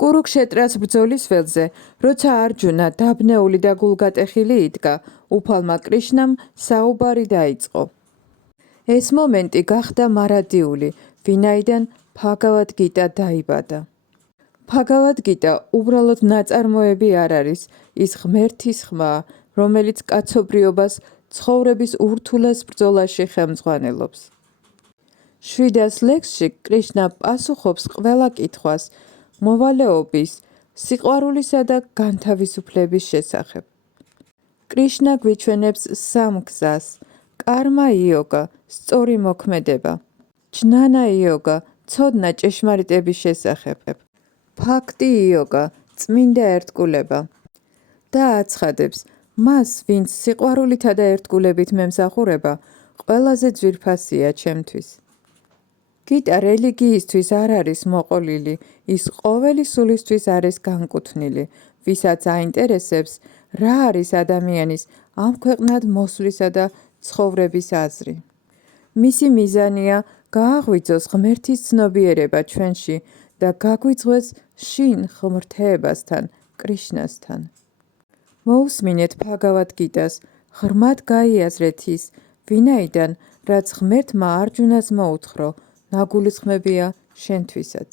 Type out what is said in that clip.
კურუქშეტრას ბრძოლის ველზე, როცა არჯუნა დაბნეული და გულგატეხილი იდგა, უფალმა კრიშნამ საუბარი დაიწყო. ეს მომენტი გახდა მარადიული, ვინაიდან ბჰაგავად გიტა დაიბადა. ბჰაგავად გიტა უბრალოდ ნაწარმოები არ არის, ის ღმერთის ხმაა, რომელიც კაცობრიობას ცხოვრების ურთულეს ბრძოლაში ხელმძღვანელობს. 700 ლექსში კრიშნა პასუხობს ყველა კითხვას მოვალეობის, სიყვარულისა და განთავისუფლების შესახებ. კრიშნა გვიჩვენებს სამ გზას: კარმა იოგა, სწორი მოქმედება; ჯნანა იოგა, ცოდნა ჭეშმარიტების შესახებ; ბჰაქტი იოგა, წმინდა ერთგულება. და აცხადებს, მას, ვინც სიყვარულითა და ერთგულებით მემსახურება, ყველაზე ძვირფასია ჩემთვის. გიტა რელიგიისთვის არ არის მოყოლილი, ის ყოველი სულისთვის არის განკუთვნილი, ვისაც აინტერესებს, რა არის ადამიანის ამ ქვეყნად მოსვლისა და ცხოვრების აზრი. მისი მიზანია გააღვიძოს ღმერთის ცნობიერება ჩვენში და გაგვიწვეს შინ ღმრთეებასთან, კრიშნასთან. მოусმინეთ ბჰაგავად გიტას, ღრმად გაიაზრეთ ის, ვინაიდან, რაც ღმერთმა არჯუნას მოუთხრო, ნაგულისხმებია შენთვისაც.